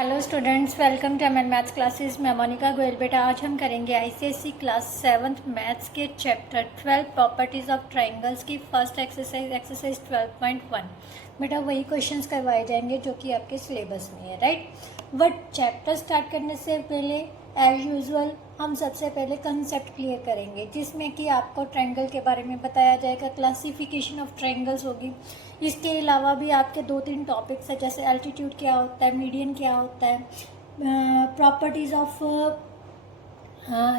Hello students, welcome to MN maths classes. मैं मोनिका गोयल। बेटा आज हम करेंगे आईसीएसई क्लास 7th मैथ्स के चैप्टर 12 प्रॉपर्टीज़ ऑफ ट्रायंगल्स की फर्स्ट एक्सरसाइज 12.1। बेटा वही क्वेश्चंस करवाए जाएंगे जो कि आपके सिलेबस में है, राइट। बट चैप्टर स्टार्ट करने से पहले एज यूजुअल हम सबसे पहले कंसेप्ट क्लियर करेंगे, जिसमें कि आपको ट्रायंगल के बारे में बताया जाएगा, क्लासिफिकेशन ऑफ ट्रायंगल्स होगी। इसके अलावा भी आपके 2-3 टॉपिक्स है, जैसे एल्टीट्यूड क्या होता है, मीडियन क्या होता है, प्रॉपर्टीज़ ऑफ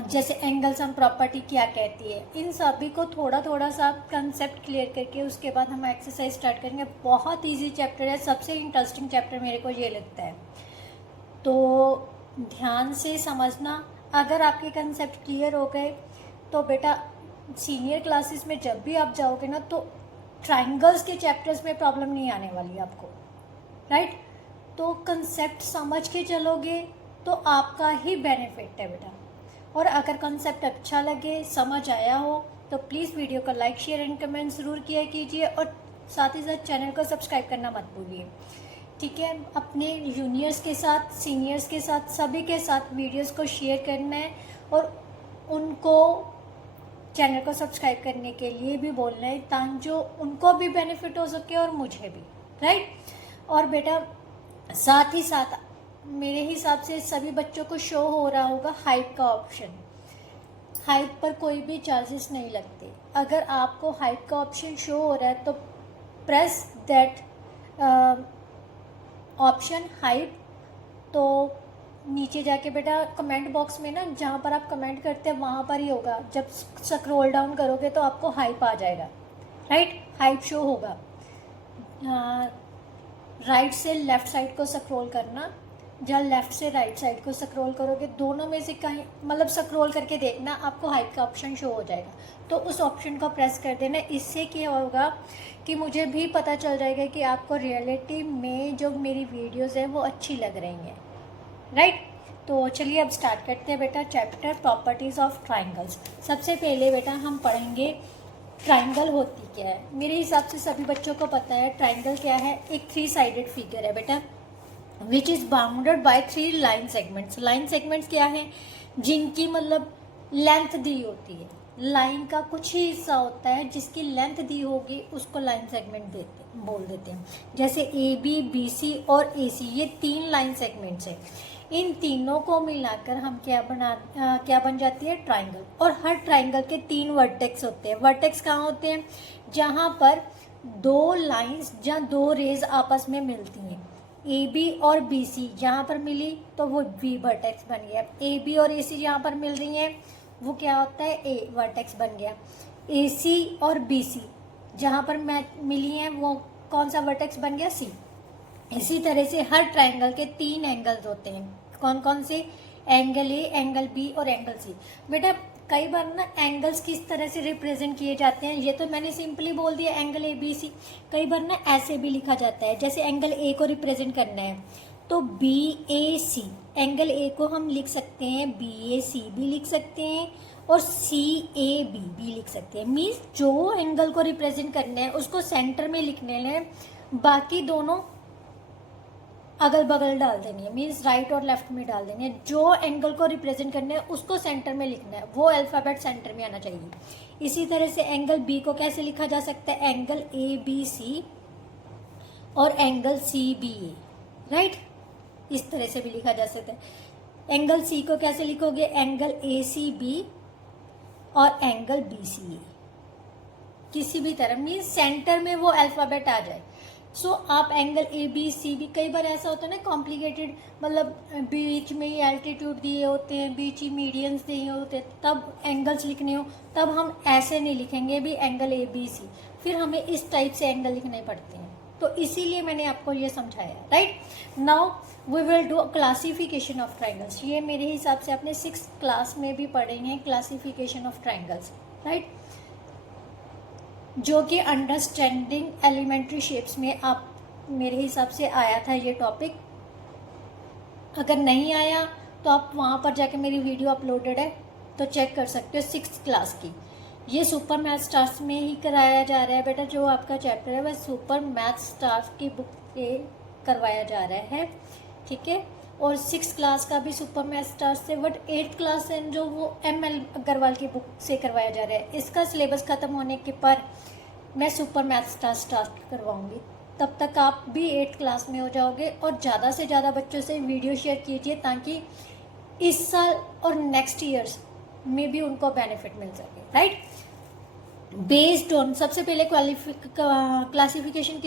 जैसे एंगल सम प्रॉपर्टी क्या कहती है। इन सभी को थोड़ा थोड़ा सा कंसेप्ट क्लियर करके उसके बाद हम एक्सरसाइज स्टार्ट करेंगे। बहुत इजी चैप्टर है, सबसे इंटरेस्टिंग चैप्टर मेरे को ये लगता है, तो ध्यान से समझना। अगर आपके कंसेप्ट क्लियर हो गए तो बेटा सीनियर क्लासेस में जब भी आप जाओगे ना, तो ट्रायंगल्स के चैप्टर्स में प्रॉब्लम नहीं आने वाली आपको, राइट। तो कंसेप्ट समझ के चलोगे तो आपका ही बेनिफिट है बेटा। और अगर कंसेप्ट अच्छा लगे, समझ आया हो, तो प्लीज़ वीडियो को लाइक, शेयर एंड कमेंट ज़रूर किया कीजिए, और साथ ही साथ चैनल को सब्सक्राइब करना मत भूलिए, ठीक है। अपने जूनियर्स के साथ, सीनियर्स के साथ, सभी के साथ वीडियोस को शेयर करना है, और उनको चैनल को सब्सक्राइब करने के लिए भी बोलना है, ताकि जो उनको भी बेनिफिट हो सके और मुझे भी, राइट। और बेटा साथ ही साथ मेरे हिसाब से सभी बच्चों को शो हो रहा होगा हाइप का ऑप्शन। हाइप पर कोई भी चार्जेस नहीं लगते। अगर आपको हाइप का ऑप्शन शो हो रहा है तो प्रेस दैट ऑप्शन हाइप। तो नीचे जाके बेटा कमेंट बॉक्स में ना, जहाँ पर आप कमेंट करते हैं वहाँ पर ही होगा। जब स्क्रॉल डाउन करोगे तो आपको हाइप आ जाएगा, राइट। हाइप शो होगा। राइट से लेफ़्ट साइड को स्क्रॉल करना, जहाँ लेफ़्ट से राइट साइड को स्क्रॉल करोगे, दोनों में से कहीं मतलब स्क्रॉल करके देखना, आपको हाइप का ऑप्शन शो हो जाएगा। तो उस ऑप्शन को प्रेस कर देना। इससे क्या होगा कि मुझे भी पता चल जाएगा कि आपको रियलिटी में जो मेरी वीडियोज़ हैं वो अच्छी लग रही हैं, राइट। तो चलिए अब स्टार्ट करते हैं बेटा चैप्टर प्रॉपर्टीज़ ऑफ ट्रायंगल्स। सबसे पहले बेटा हम पढ़ेंगे ट्रायंगल होती क्या है। मेरे हिसाब से सभी बच्चों को पता है ट्रायंगल क्या है। एक 3 साइडेड फिगर है बेटा, which is bounded by 3 line segments. Line segments क्या है, जिनकी मतलब लेंथ दी होती है। लाइन का कुछ ही हिस्सा होता है जिसकी लेंथ दी होगी, उसको लाइन सेगमेंट बोल देते हैं। जैसे ए बी, बी सी और ए सी, ये 3 लाइन सेगमेंट्स हैं। इन तीनों को मिलाकर हम क्या बन जाती है, ट्रायंगल। और हर ट्रायंगल के 3 वर्टेक्स होते हैं। वर्टेक्स कहाँ होते हैं, जहाँ पर 2 लाइंस या 2 रेज आपस में मिलती हैं। ए बी और बी सी जहाँ पर मिली तो वो बी वर्टेक्स बन गया। ए बी और ए सी जहाँ पर मिल रही हैं वो क्या होता है, ए वर्टेक्स बन गया। ए सी और बी सी जहाँ पर मिली हैं वो कौन सा वर्टेक्स बन गया, सी। इसी तरह से हर ट्रायंगल के 3 एंगल्स होते हैं। कौन कौन से, एंगल ए, एंगल बी और एंगल सी। बेटा कई बार ना एंगल्स किस तरह से रिप्रेजेंट किए जाते हैं, ये तो मैंने सिंपली बोल दिया एंगल ए बी सी। कई बार ना ऐसे भी लिखा जाता है, जैसे एंगल ए को रिप्रेजेंट करना है तो बी ए सी। एंगल ए को हम लिख सकते हैं बी ए सी भी लिख सकते हैं, और सी ए बी भी लिख सकते हैं। मीन्स जो एंगल को रिप्रेजेंट करना है उसको सेंटर में लिखने हैं, बाकी दोनों अगल बगल डाल देनी है। मीन्स राइट और लेफ्ट में डाल देनी है। जो एंगल को रिप्रेजेंट करना है उसको सेंटर में लिखना है, वो अल्फ़ाबेट सेंटर में आना चाहिए। इसी तरह से एंगल बी को कैसे लिखा जा सकता है, एंगल ए बी सी और एंगल सी बी ए, राइट। इस तरह से भी लिखा जा सकता है। एंगल सी को कैसे लिखोगे, एंगल ए सी बी और एंगल बी सी ए, किसी भी तरह मीन्स सेंटर में वो अल्फ़ाबेट आ जाए। सो आप angle A B C B, कई बार ऐसा होता है ना कॉम्प्लिकेटेड, मतलब बीच में ही एल्टीट्यूड दिए होते हैं, बीच ही मीडियंस दिए होते हैं, तब एंगल्स लिखने हो तब हम ऐसे नहीं लिखेंगे भी एंगल ए बी सी, फिर हमें इस टाइप से एंगल लिखने पड़ते हैं। तो इसीलिए मैंने आपको ये समझाया, right. Now we will do classification of triangles. ये मेरे हिसाब से आपने 6th क्लास में भी पढ़े हैं, क्लासिफिकेशन ऑफ ट्राइंगल्स, राइट, जो कि अंडरस्टैंडिंग एलिमेंट्री शेप्स में आप मेरे हिसाब से आया था ये टॉपिक। अगर नहीं आया तो आप वहाँ पर जाके मेरी वीडियो अपलोडेड है तो चेक कर सकते हो, 6th क्लास की। ये सुपर मैथ स्टार्स में ही कराया जा रहा है बेटा, जो आपका चैप्टर है वह सुपर मैथ स्टार्स की बुक पे करवाया जा रहा है, ठीक है। और 6th क्लास का भी सुपर मैथ स्टार्ट से, बट 8th क्लास से जो वो ML अग्रवाल की बुक से करवाया जा रहा है। इसका सिलेबस ख़त्म होने के पर मैं सुपर मैथ स्टार्ट करवाऊँगी, तब तक आप भी 8th क्लास में हो जाओगे। और ज़्यादा से ज़्यादा बच्चों से वीडियो शेयर कीजिए ताकि इस साल और नेक्स्ट ईयर्स में भी उनको बेनिफिट मिल सके, राइट। बेस्ड ऑन, सबसे पहले क्लासिफिकेशन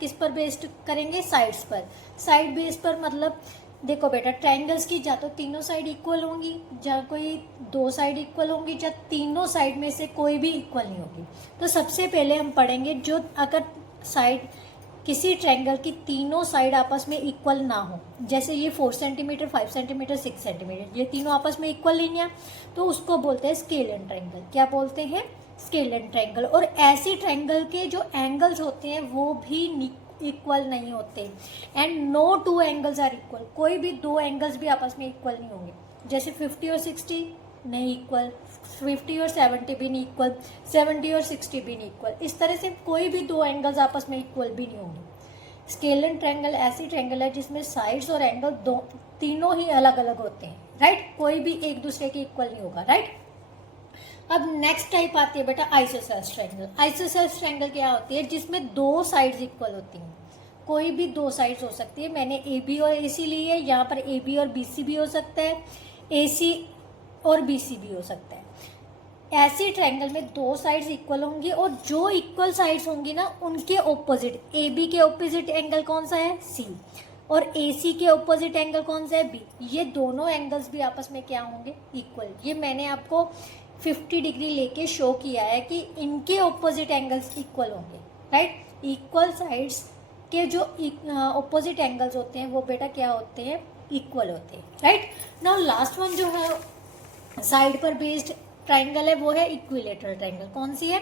किस पर बेस्ड करेंगे? साइड्स पर। साइड बेस पर मतलब देखो बेटा, ट्रायंगल्स की या तो तीनों साइड इक्वल होंगी, या कोई 2 साइड इक्वल होंगी, या तीनों साइड में से कोई भी इक्वल नहीं होगी। तो सबसे पहले हम पढ़ेंगे जो अगर साइड किसी ट्रायंगल की तीनों साइड आपस में इक्वल ना हो, जैसे ये 4 सेंटीमीटर, 5 सेंटीमीटर, 6 सेंटीमीटर, ये तीनों आपस में इक्वल नहीं है, तो उसको बोलते हैं स्केलियन ट्रायंगल। क्या बोलते हैं? Scalene triangle. और ऐसी ट्रायंगल के जो एंगल्स होते हैं वो भी इक्वल नहीं होते। And no 2 angles are equal, कोई भी 2 एंगल्स भी आपस में इक्वल नहीं होंगे। जैसे 50 और 60 नहीं इक्वल, 50 और 70 भी नहीं इक्वल, 70 और 60 भी नहीं इक्वल। इस तरह से कोई भी 2 एंगल्स आपस में इक्वल भी नहीं होंगे। स्केलियन ट्रायंगल ऐसी ट्रायंगल है जिसमें साइड्स और एंगल तीनों ही अलग अलग होते हैं, राइट। कोई भी एक दूसरे के इक्वल नहीं होगा, राइट। अब नेक्स्ट टाइप आती है बेटा आइसोसेलेस ट्रायंगल। आइसोसेलेस ट्रायंगल क्या होती है? जिसमें 2 साइड्स इक्वल होती हैं। कोई भी 2 साइड्स हो सकती है। मैंने AB और AC ली है, यहाँ पर AB और BC भी हो सकता है, AC और BC भी हो सकता है। ऐसे ट्रायंगल में 2 साइड्स इक्वल होंगी और जो इक्वल साइड्स होंगी ना उनके ऑपोजिट, AB के ऑपोजिट एंगल कौन सा है? C, और AC के ऑपोजिट एंगल कौन सा है? B। ये दोनों एंगल्स भी आपस में क्या होंगे? इक्वल। ये मैंने आपको 50 डिग्री लेके शो किया है कि इनके ऑपोजिट एंगल्स इक्वल होंगे, राइट। इक्वल साइड्स के जो ऑपोजिट एंगल्स होते हैं वो बेटा क्या होते हैं? इक्वल होते हैं, राइट। नाउ लास्ट वन जो है साइड पर बेस्ड ट्रायंगल है वो है इक्विलेटरल ट्रायंगल। कौन सी है?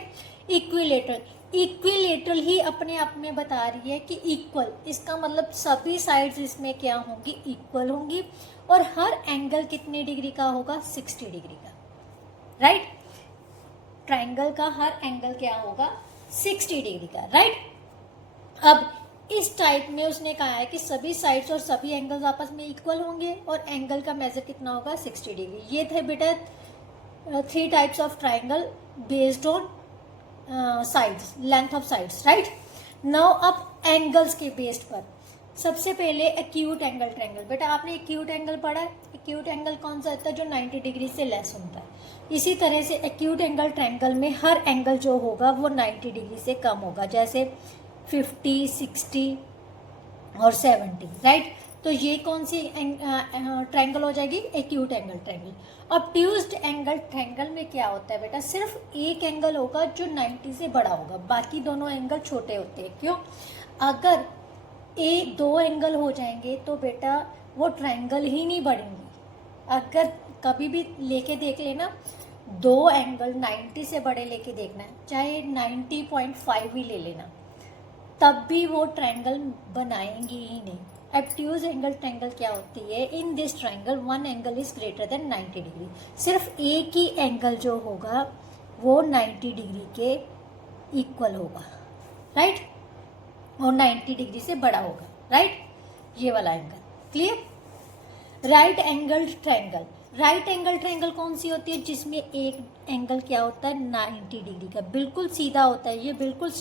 इक्विलेटरल। इक्विलेटरल ही अपने आप में बता रही है कि इक्वल, इसका मतलब सभी साइड्स इसमें क्या होंगी? इक्वल होंगी। और हर एंगल कितने डिग्री का होगा? 60 डिग्री का, राइट। ट्रायंगल का हर एंगल क्या होगा? 60 डिग्री का, राइट। अब इस टाइप में उसने कहा है कि सभी साइड्स और सभी एंगल्स आपस में इक्वल होंगे और एंगल का मेजर कितना होगा? 60 डिग्री। ये थे बेटा 3 types of triangle based on sides, length of sides, right. Now अब एंगल्स के बेस्ड पर सबसे पहले एक्यूट एंगल ट्रायंगल। बेटा आपने एक्यूट एंगल पढ़ा है? एक्यूट एंगल कौन सा होता है? जो 90 डिग्री से लेस होता है। इसी तरह से एक्यूट एंगल ट्रायंगल में हर एंगल जो होगा वो 90 डिग्री से कम होगा, जैसे 50, 60 और 70, राइट। तो ये कौन सी ट्रायंगल हो जाएगी? Acute angle triangle. Obtused angle triangle में क्या होता है बेटा? सिर्फ एक एंगल होगा जो 90 से बड़ा होगा, बाकी दोनों एंगल छोटे होते हैं। क्यों? अगर 2 एंगल हो जाएंगे तो बेटा वो ट्रायंगल ही नहीं बढ़ेंगे। अगर कभी भी लेके देख लेना, 2 एंगल 90 से बड़े लेके देखना है, चाहे 90.5 भी ले लेना, तब भी वो ट्रायंगल बनाएंगे ही नहीं। ऑब्ट्यूज एंगल ट्रायंगल क्या होती है? In this triangle 1 angle is greater than 90 degree. सिर्फ एक ही एंगल जो होगा वो 90 डिग्री के इक्वल होगा, राइट, और 90 डिग्री से बड़ा होगा, राइट। ये वाला angle clear. Right angle triangle. Right angle triangle कौन सी होती है? जिसमें एक एंगल क्या होता है? 90 डिग्री का, बिल्कुल सीधा होता है। ये बिल्कुल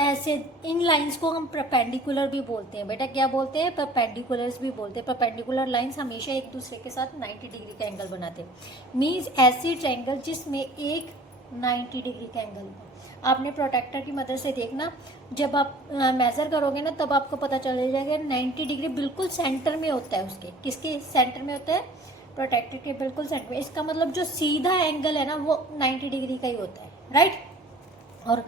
ऐसे, इन लाइंस को हम परपेंडिकुलर भी बोलते हैं बेटा। क्या बोलते हैं? परपेंडिकुलर्स भी बोलते हैं। परपेंडिकुलर लाइंस हमेशा एक दूसरे के साथ 90 डिग्री का एंगल बनाते हैं। मीन्स ऐसी ट्रायंगल जिसमें एक 90 डिग्री का एंगल हो। आपने प्रोटेक्टर की मदद से देखना, जब आप मेज़र करोगे ना तब आपको पता चल जाएगा 90 डिग्री बिल्कुल सेंटर में होता है उसके। किसके सेंटर में होता है? प्रोटेक्टर के बिल्कुल सेंटर में। इसका मतलब जो सीधा एंगल है ना वो 90 डिग्री का ही होता है, राइट। और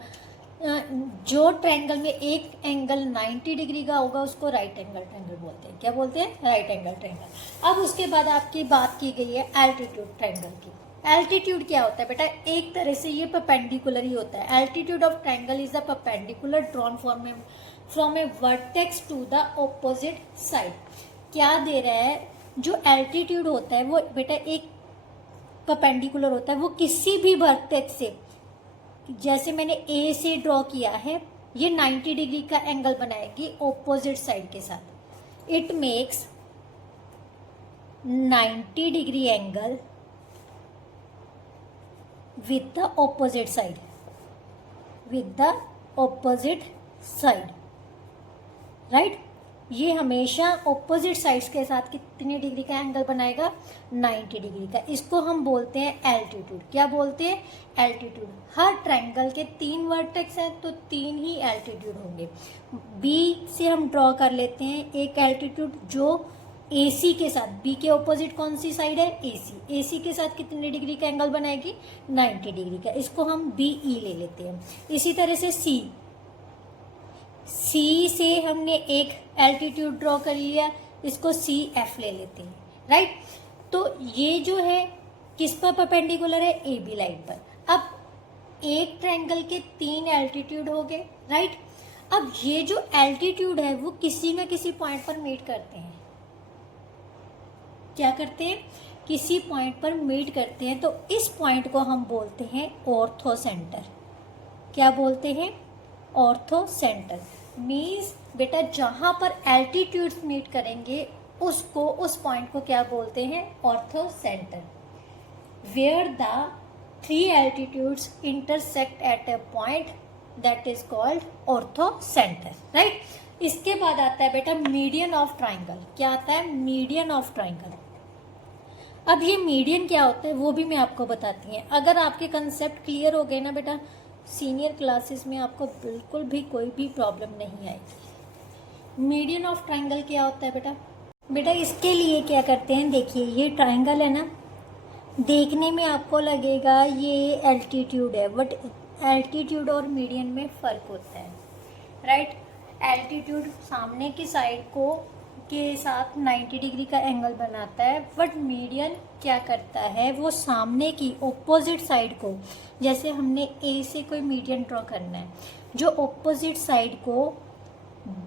जो ट्रायंगल में एक एंगल 90 डिग्री का होगा उसको राइट एंगल ट्रायंगल बोलते हैं। क्या बोलते हैं? Right angle triangle. अब उसके बाद आपकी बात की गई है एल्टीट्यूड ट्रायंगल की। एल्टीट्यूड क्या होता है बेटा? एक तरह से ये परपेंडिकुलर ही होता है। Altitude of triangle is the perpendicular drawn from a vertex to the opposite side. क्या दे रहा है? जो एल्टीट्यूड होता है वो बेटा एक परपेंडिकुलर होता है, वो किसी भी वर्टेक्स से, जैसे मैंने ए से ड्रॉ किया है, ये 90 डिग्री का एंगल बनाएगी ऑपोजिट साइड के साथ। it makes 90 degree angle with the opposite side, with the opposite side, right. ये हमेशा ऑपोजिट साइड्स के साथ कितने डिग्री का एंगल बनाएगा, 90 डिग्री का। इसको हम बोलते हैं एल्टीट्यूड। क्या बोलते हैं, एल्टीट्यूड। हर ट्रायंगल के 3 वर्टेक्स हैं तो 3 ही एल्टीट्यूड होंगे। बी से हम ड्रॉ कर लेते हैं एक एल्टीट्यूड जो AC के साथ, B के ऑपोजिट कौन सी साइड है, AC के साथ कितने डिग्री का एंगल बनाएगी, 90 डिग्री का। इसको हम BE ले लेते हैं। इसी तरह से C से हमने एक एल्टीट्यूड ड्रॉ कर लिया, इसको CF ले लेते हैं, राइट। तो ये जो है किस पर परपेंडिकुलर है, AB लाइन पर। अब एक ट्रायंगल के 3 एल्टीट्यूड हो गए, राइट। अब ये जो एल्टीट्यूड है वो किसी न किसी पॉइंट पर मीट करते हैं। क्या करते हैं, किसी पॉइंट पर मीट करते हैं। तो इस पॉइंट को हम बोलते हैं ऑर्थो सेंटर। क्या बोलते हैं, ऑर्थो सेंटर। मीन्स बेटा जहां पर एल्टीट्यूड्स मीट करेंगे उसको, उस पॉइंट को क्या बोलते हैं, orthocentre. Where the 3 altitudes intersect at a point that is called orthocentre, right. इसके बाद आता है बेटा मीडियन ऑफ ट्राइंगल। क्या आता है, मीडियन ऑफ ट्राइंगल। अब ये मीडियन क्या होता है वो भी मैं आपको बताती हूँ। अगर आपके कंसेप्ट क्लियर हो गए ना बेटा, सीनियर क्लासेस में आपको बिल्कुल भी कोई भी प्रॉब्लम नहीं आएगी। मीडियन ऑफ ट्राइंगल क्या होता है बेटा, बेटा इसके लिए क्या करते हैं, देखिए ये ट्राइंगल है ना, देखने में आपको लगेगा ये एल्टीट्यूड है, बट एल्टीट्यूड और मीडियन में फ़र्क होता है, राइट। एल्टीट्यूड सामने की साइड को के साथ 90 डिग्री का एंगल बनाता है, बट मीडियन क्या करता है, वो सामने की ऑपोजिट साइड को, जैसे हमने ए से कोई मीडियन ड्रॉ करना है, जो ऑपोजिट साइड को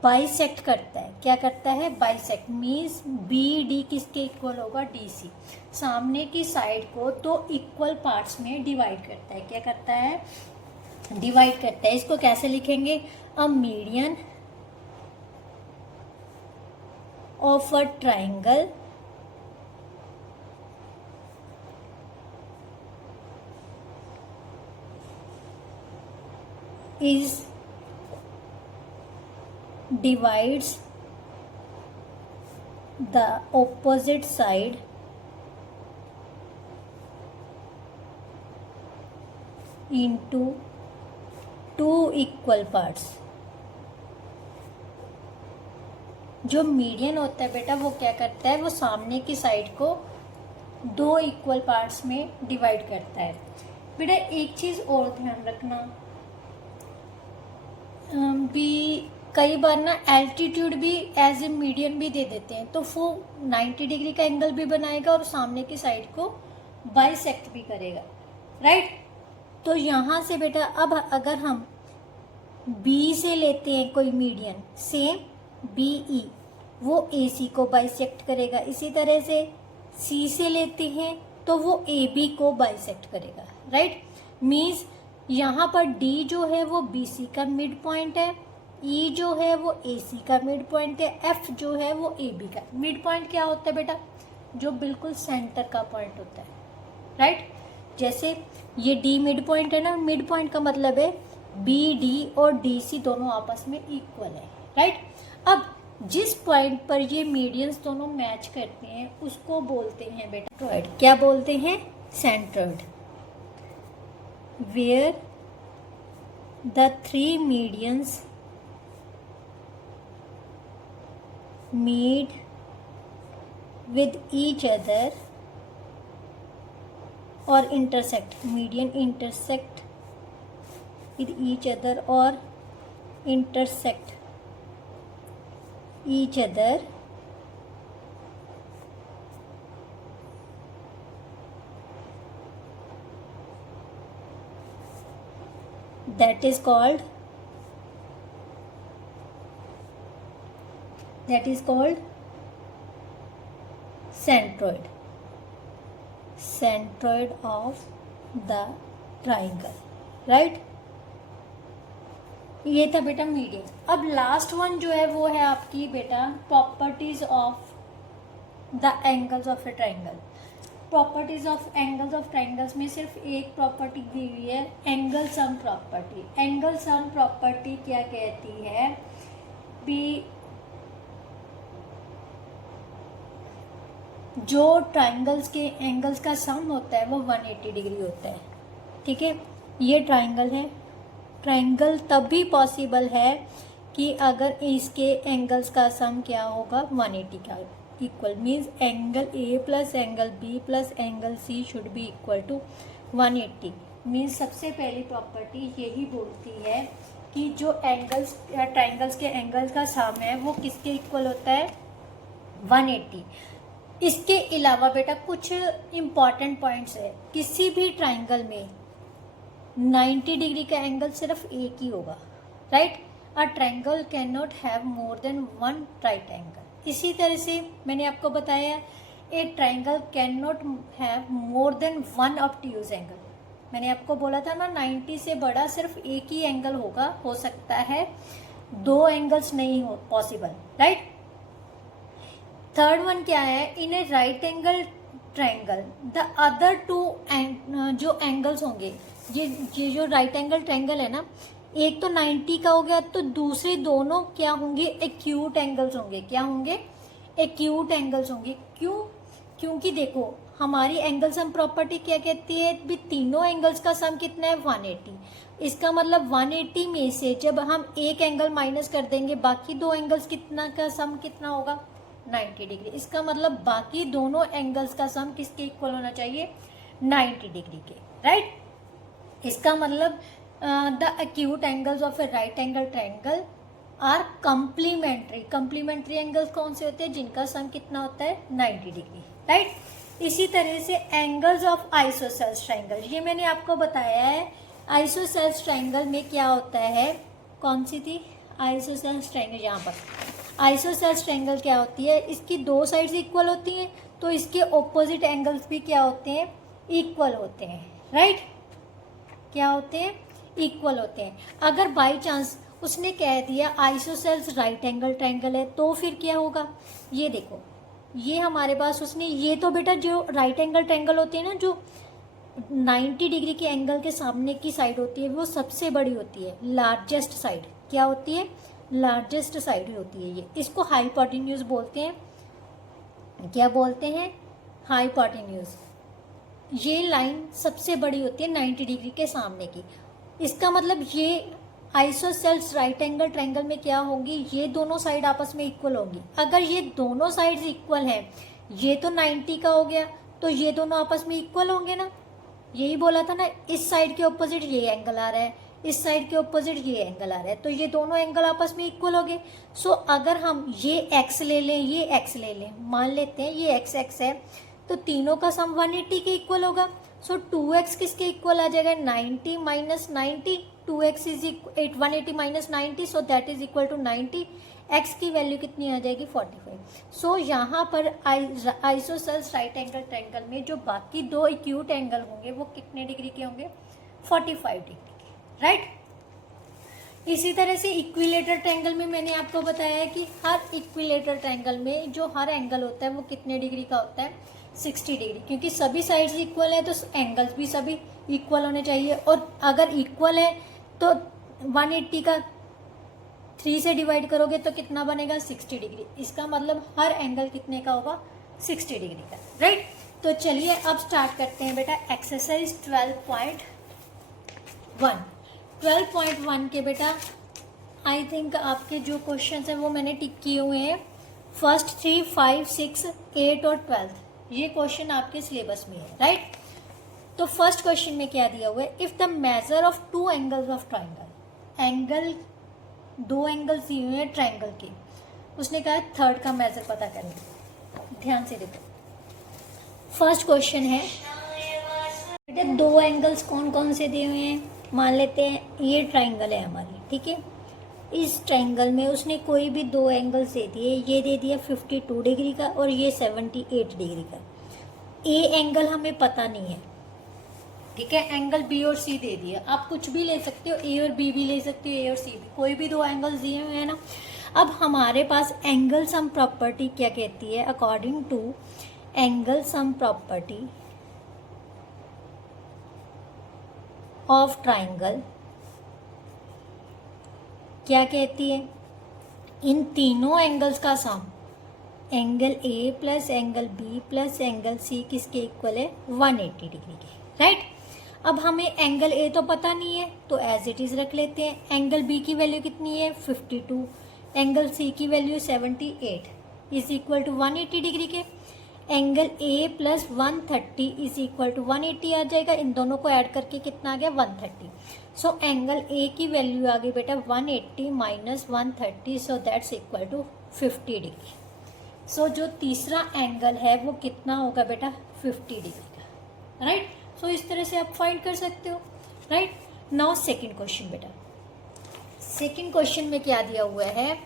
बाइसेक्ट करता है। क्या करता है, बाइसेक्ट। मीन्स BD किसके इक्वल होगा, DC। सामने की साइड को 2 इक्वल पार्ट्स में डिवाइड करता है। क्या करता है, डिवाइड करता है। इसको कैसे लिखेंगे, a median of a triangle is divides the opposite side into 2 equal parts। जो मीडियन होता है बेटा वो क्या करता है, वो सामने की साइड को 2 इक्वल पार्ट्स में डिवाइड करता है। बेटा एक चीज़ और ध्यान रखना, भी कई बार ना एल्टीट्यूड भी एज ए मीडियन भी दे देते हैं, तो वो 90 डिग्री का एंगल भी बनाएगा और सामने की साइड को बाइसेक्ट भी करेगा, राइट। तो यहाँ से बेटा अब अगर हम B से लेते हैं कोई मीडियन, सेम BE, वो AC को बाइसेक्ट करेगा। इसी तरह से C से लेते हैं तो वो AB को बाइसेक्ट करेगा, राइट। मीन्स यहाँ पर D जो है वो BC का मिड पॉइंट है, E जो है वो AC का मिड पॉइंट है, F जो है वो AB का। मिड पॉइंट क्या होता है बेटा, जो बिल्कुल सेंटर का पॉइंट होता है, राइट। जैसे ये D मिड पॉइंट है ना, मिड पॉइंट का मतलब है BD और DC दोनों आपस में इक्वल है, राइट। अब जिस पॉइंट पर ये मीडियंस दोनों मैच करते हैं उसको बोलते हैं बेटा सेंट्रॉइड। क्या बोलते हैं, centroid. Where the 3 medians meet with each other और intersect, median intersect with each other और intersect each other that is called centroid, centroid of the triangle, right। ये था बेटा मीडियन। अब लास्ट वन जो है वो है आपकी बेटा properties of the angles of A triangle. Properties of angles of triangles में सिर्फ एक प्रॉपर्टी दी हुई है, angle sum property. Angle sum property क्या कहती है भी, जो ट्राइंगल्स के एंगल्स का सम होता है वो 180 डिग्री होता है। ठीक है, ये ट्राइंगल है। ट्राइंगल तभी पॉसिबल है कि अगर इसके एंगल्स का सम क्या होगा 180 का equal, means angle A plus angle B plus angle C should be equal to 180। Means सबसे पहली प्रॉपर्टी यही बोलती है कि जो एंगल्स ट्राइंगल्स के एंगल्स का सम है वो किसके इक्वल होता है 180। इसके अलावा बेटा कुछ इम्पॉर्टेंट पॉइंट्स है, किसी भी ट्राइंगल में 90 डिग्री का एंगल सिर्फ एक ही होगा, right. A triangle can not have more than one right angle. इसी तरह से मैंने आपको बताया ए triangle can not have more than one obtuse angle. मैंने आपको बोला था ना 90 से बड़ा सिर्फ एक ही एंगल होगा, हो सकता है दो एंगल्स नहीं हो पॉसिबल, राइट। थर्ड वन क्या है, in a right angle triangle the other two जो एंगल्स होंगे, ये जो राइट एंगल ट्राइंगल है ना, एक तो 90 का हो गया, तो दूसरे दोनों क्या होंगे एक्यूट एंगल्स होंगे। क्या होंगे एक्यूट एंगल्स होंगे। क्यों? क्योंकि देखो हमारी एंगल सम प्रॉपर्टी क्या कहती है भी तीनों एंगल्स का सम कितना है 180। इसका मतलब 180 में से जब हम एक एंगल माइनस कर देंगे बाकी दो एंगल्स कितना का सम कितना होगा 90 डिग्री। इसका मतलब बाकी दोनों एंगल्स का सम किसके इक्वल होना चाहिए 90 डिग्री के, राइट। इसका मतलब the acute angles of a right angle triangle are complementary. Complementary angles कौन से होते हैं जिनका सम कितना होता है 90 डिग्री, राइट। इसी तरह से एंगल्स ऑफ आइसोसेल्स ट्राइंगल, ये मैंने आपको बताया है। आइसोसेल्स ट्राइंगल में क्या होता है, कौन सी थी आइसोसेल्स ट्राइंगल, यहाँ पर आइसोसेल्स ट्राइंगल क्या होती है, इसकी दो साइड्स इक्वल होती हैं तो इसके ऑपोजिट एंगल्स भी क्या होते हैं इक्वल होते हैं, राइट। क्या होते हैं इक्वल होते हैं। अगर बाय चांस उसने कह दिया आइसोसेल्स राइट एंगल ट्राइंगल है तो फिर क्या होगा, ये देखो ये हमारे पास उसने, ये तो बेटा जो राइट एंगल ट्राइंगल होते हैं ना, जो 90 डिग्री के एंगल के सामने की साइड होती है वो सबसे बड़ी होती है, लार्जेस्ट साइड। क्या होती है लार्जेस्ट साइड होती है ये, इसको हाइपोटेन्यूज बोलते हैं। क्या बोलते हैं हाइपोटेन्यूज। ये लाइन सबसे बड़ी होती है 90 डिग्री के सामने की। इसका मतलब ये आइसोसेल्स राइट एंगल ट्रायंगल में क्या होंगी, ये दोनों साइड आपस में इक्वल होंगी। अगर ये दोनों साइड्स इक्वल हैं, ये तो 90 का हो गया तो ये दोनों आपस में इक्वल होंगे ना। यही बोला था ना, इस साइड के ऑपोजिट ये एंगल आ रहा है, इस साइड के ऑपोजिट ये एंगल आ रहा है, तो ये दोनों एंगल आपस में इक्वल हो गए। सो अगर हम ये एक्स ले लें, ये एक्स ले लें, मान लेते हैं ये एक्स एक्स है, तो तीनों का सम 180 के इक्वल होगा। सो 2x किसके इक्वल आ जाएगा, 90 minus 90, 2x is 180 minus 90, so that is equal to 90। x की वैल्यू कितनी आ जाएगी 45। सो यहाँ पर आइसोसेल्स राइट एंगल ट्रायंगल में जो बाकी दो एक्यूट एंगल होंगे वो कितने डिग्री के होंगे, 45 डिग्री के, राइट। इसी तरह से इक्विलेटर ट्रायंगल में मैंने आपको बताया है कि हर इक्विलेटर ट्रायंगल में जो हर एंगल होता है वो कितने डिग्री का होता है, 60 डिग्री, क्योंकि सभी साइड्स इक्वल है तो एंगल्स भी सभी इक्वल होने चाहिए। और अगर इक्वल है तो 180 का 3 से डिवाइड करोगे तो कितना बनेगा, 60 डिग्री। इसका मतलब हर एंगल कितने का होगा, 60 डिग्री का, राइट। तो चलिए अब स्टार्ट करते हैं बेटा एक्सरसाइज 12.1। 12.1 के बेटा आई थिंक आपके जो क्वेश्चंस हैं वो मैंने टिक किए हुए हैं। फर्स्ट 3, 5, 6, 8 और 12 ये क्वेश्चन आपके सिलेबस में है, राइट। तो फर्स्ट क्वेश्चन में क्या दिया हुआ है, if the measure of two angles of triangle, angle दो एंगल्स दिए हुए हैं ट्राइंगल के, उसने कहा थर्ड का मेजर पता करें। ध्यान से देखो, फर्स्ट क्वेश्चन है बेटा दो एंगल्स कौन कौन से दिए हुए हैं, मान लेते हैं ये ट्राइंगल है हमारी, ठीक है। इस ट्राइंगल में उसने कोई भी दो एंगल्स दे दिए, ये दे दिया 52 डिग्री का और ये 78 डिग्री का। ए एंगल हमें पता नहीं है, ठीक है, एंगल बी और सी दे दिया, आप कुछ भी ले सकते हो, ए और बी भी ले सकते हो, ए और सी भी, कोई भी दो एंगल्स दिए हुए हैं ना। अब हमारे पास एंगल सम प्रॉपर्टी क्या कहती है, according to angle sum property of triangle क्या कहती है, इन तीनों एंगल्स का sum, angle A plus angle B plus angle C किसके इक्वल है, 180 डिग्री के, राइट। अब हमें एंगल ए तो पता नहीं है तो एज इट इज रख लेते हैं, एंगल बी की वैल्यू कितनी है 52, एंगल सी की value 78 is equal to 180 degree के, angle A plus 130 is equal to 180 आ जाएगा, इन दोनों को ऐड करके कितना आ गया 130। सो एंगल ए की वैल्यू आ गई बेटा 180 minus 130, so that's equal to 50 degree. So जो तीसरा एंगल है वो कितना होगा बेटा 50 डिग्री का, राइट। सो इस तरह से आप फाइंड कर सकते हो, राइट। नाउ सेकंड क्वेश्चन बेटा, सेकंड क्वेश्चन में क्या दिया हुआ है,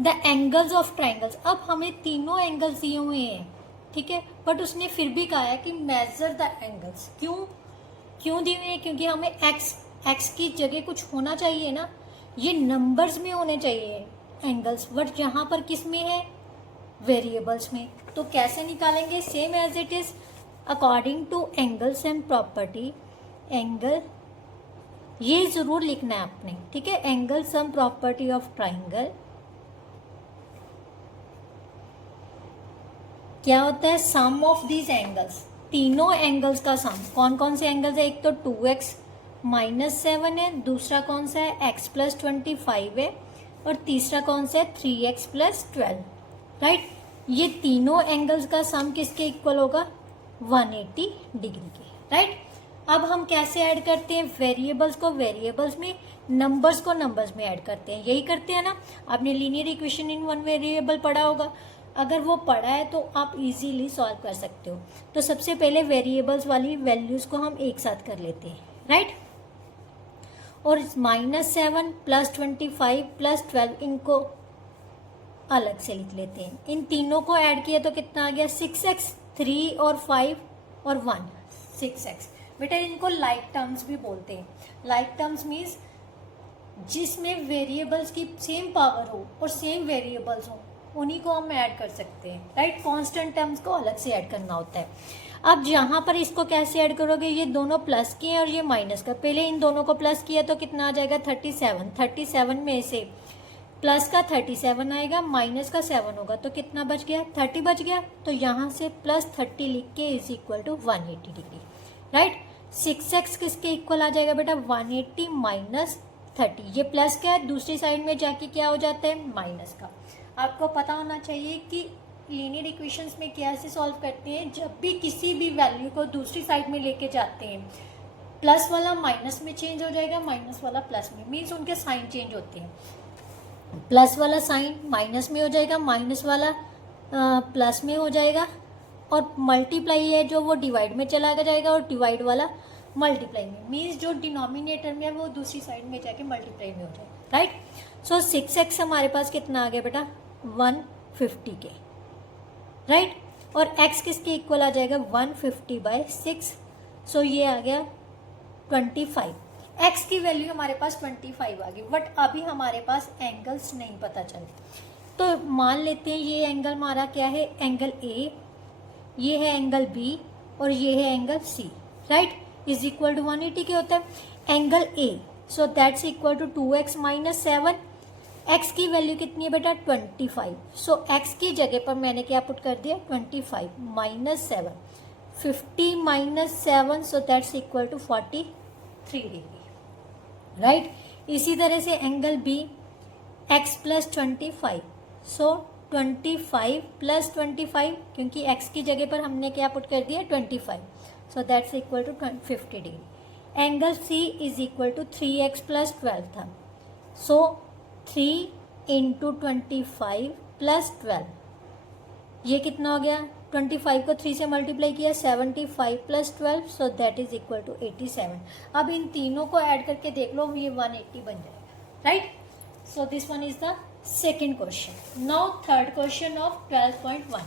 द एंगल्स ऑफ ट्राइंगल्स। अब हमें तीनों एंगल्स दिए हुए हैं, ठीक है, बट उसने फिर भी कहा है कि मेजर द एंगल्स। क्यों दिए हुए हैं, क्योंकि हमें एक्स की जगह कुछ होना चाहिए ना, ये नंबर्स में होने चाहिए एंगल्स, बट यहाँ पर किस में है, वेरिएबल्स में। तो कैसे निकालेंगे, same as it is, according to angles and property, angle ये जरूर लिखना है आपने, ठीक है, angle sum property of triangle क्या होता है, सम ऑफ दीज एंगल्स, तीनों एंगल्स का सम। कौन कौन से एंगल्स है, एक तो 2x माइनस 7 है, दूसरा कौन सा है x प्लस 25 है, और तीसरा कौन सा है 3x प्लस 12, राइट। ये तीनों एंगल्स का सम किसके इक्वल होगा 180 डिग्री के, राइट। अब हम कैसे ऐड करते हैं, वेरिएबल्स को वेरिएबल्स में, नंबर्स को नंबर्स में ऐड करते हैं, यही करते हैं ना। आपने linear equation in one variable पढ़ा होगा, अगर वो पढ़ा है तो आप इजीली सॉल्व कर सकते हो। तो सबसे पहले वेरिएबल्स वाली वैल्यूज को हम एक साथ कर लेते हैं, राइट। और -7 प्लस 25 प्लस 12 इनको अलग से लिख लेते हैं। इन तीनों को ऐड किया तो कितना आ गया 6x, 3 और 5 और 1 6x। बेटा इनको लाइक टर्म्स भी बोलते हैं। लाइक टर्म्स मीन्स जिसमें वेरिएबल्स की सेम पावर हो और सेम वेरिएबल्स हो, उन्हीं को हम ऐड कर सकते हैं, राइट। कांस्टेंट टर्म्स को अलग से ऐड करना होता है। अब यहाँ पर इसको कैसे ऐड करोगे, ये दोनों प्लस के हैं और ये माइनस का, पहले इन दोनों को प्लस किया तो कितना आ जाएगा 37, 37 में से प्लस का 37 आएगा, माइनस का 7 होगा तो कितना बच गया 30 बच गया। तो यहाँ से प्लस 30 लिख के is equal to 180 degree, right. 6x किसके इक्वल आ जाएगा बेटा 180 माइनस 30, ये प्लस का है, दूसरी साइड में जाके क्या हो जाता है माइनस का। आपको पता होना चाहिए कि लीनियर इक्वेशंस में कैसे सॉल्व करते हैं, जब भी किसी भी वैल्यू को दूसरी साइड में लेके जाते हैं, प्लस वाला माइनस में चेंज हो जाएगा, माइनस वाला प्लस में, मीन्स उनके साइन चेंज होते हैं। प्लस वाला साइन माइनस में हो जाएगा, माइनस वाला प्लस में हो जाएगा, और मल्टीप्लाई है जो वो डिवाइड में चला जाएगा, और डिवाइड वाला मल्टीप्लाई में, मीन्स जो डिनोमिनेटर में है वो दूसरी साइड में जाके मल्टीप्लाई में हो जाएगा, राइट। सो 6x हमारे पास कितना आ गया बेटा 150 के, राइट। और x किसके इक्वल आ जाएगा 150/6, सो ये आ गया 25। x की वैल्यू हमारे पास 25 आ गई, बट अभी हमारे पास एंगल्स नहीं पता चले, तो मान लेते हैं ये एंगल हमारा क्या है, एंगल A, ये है एंगल B और ये है angle C, right, is equal to 180 के होता है angle A, so that's equal to 2x minus 7। x की वैल्यू कितनी है बेटा 25, सो x की जगह पर मैंने क्या पुट कर दिया 25 minus 7, 50 minus 7, so that's equal to 43 degree, right. इसी तरह से angle B, x plus 25, so 25 plus 25, क्योंकि x की जगह पर हमने क्या पुट कर दिया 25, so that's equal to 50 degree. Angle C is equal to 3x plus 12 था, सो 3 इंटू 25 प्लस 12, ये कितना हो गया 25 को 3 से मल्टीप्लाई किया 75 plus 12, so that is equal to 87। अब इन तीनों को ऐड करके देख लो, ये 180 बन जाएगा, right. So this one is the second question. Now third question of 12.1